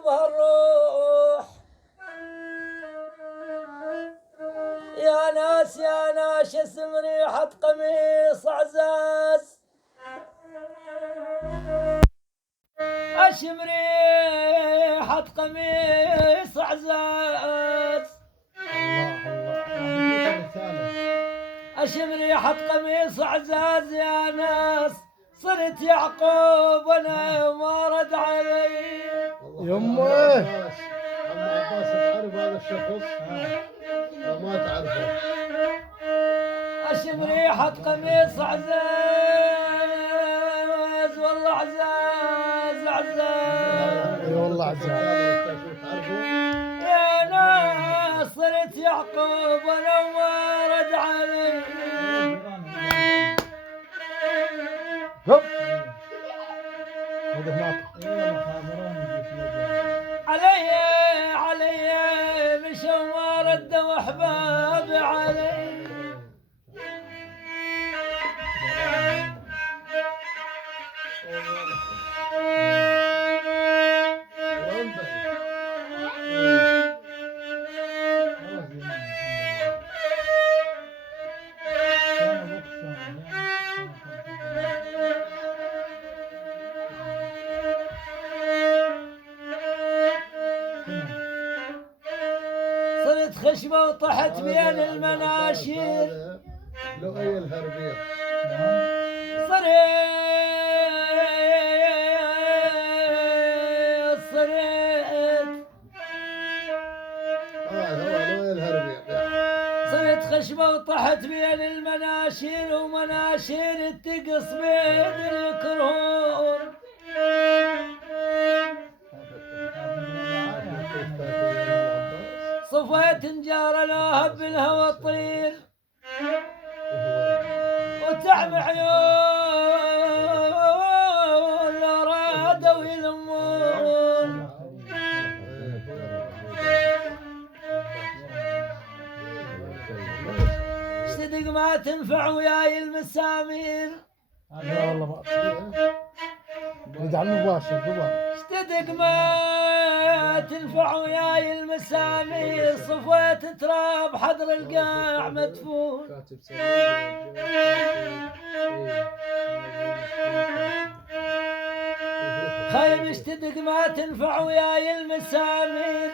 بهالروح يا ناس يا ناس اسم ريحة قميص عزاز اشم ريحة قميص عزاز اشم ريحة قميص عزاز يا ناس صرت يعقوب وانا ما رد علي يمه عم عباس تعرف هذا الشخص؟ ما تعرفه. اشم ريحة قميص عزاز والله عزاز عزاز اي والله عزاز يا ناس صرت يعقوب وانا ما رد علي هب هذا هناك علي مشوا ما ردوا احبابي علي صرت خشبة وطحت بين المناشير لؤي الهربية صرت خشبة وطحت بين المناشير ومناشير التقص بين الكرهون صفيت نجار الوهب بالهوى طير وتعب عيون لو رادوا يلمون صدق ما تنفع وياي المسامير لا والله ما يريد على المباشر بالضبط صدق ما تنفع وياي المسامير صفيت تراب حضر القاع مدفون خايب اشتدق ما تنفع وياي المسامير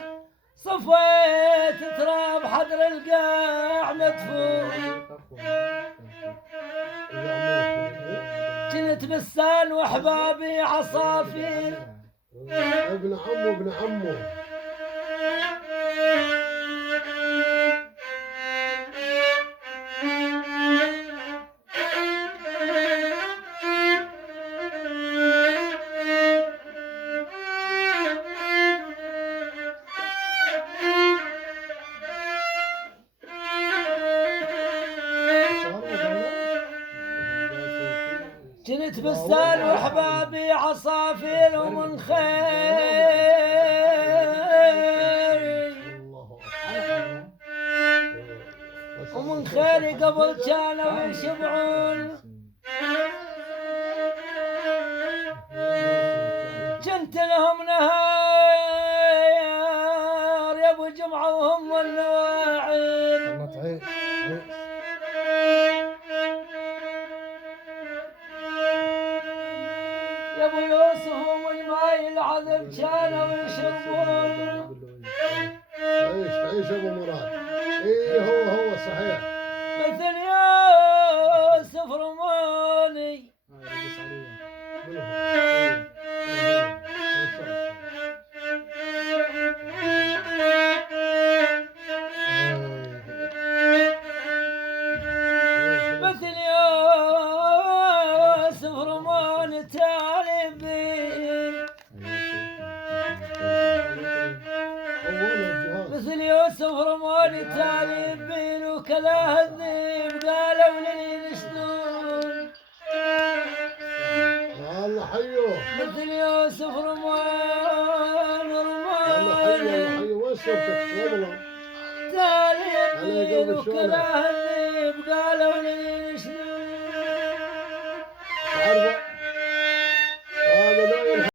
صفيت تراب حضر القاع مدفون كنت بستان واحبابي عصافير ابن عمه كنت بستان واحبابي عصافير ومن خير ومن خيري قبل كانوا يشبعون كنت لهم نهار يا ابو جمعه وهم والنواعين يا ابو يوسف ومن ماي العذب كانوا يشربون تعيش ابو مراد ايه هو صحيح مثل يوسف رماني مثل يوسف رماني تالبين مثل يوسف رماني تالبين وكلاه الذيب قالوا لي نشدون الله حيوه مثل يوسف رمان الله حيوه وين صورتك والله تالبين وكلاه الذيب قالوا لي نشدون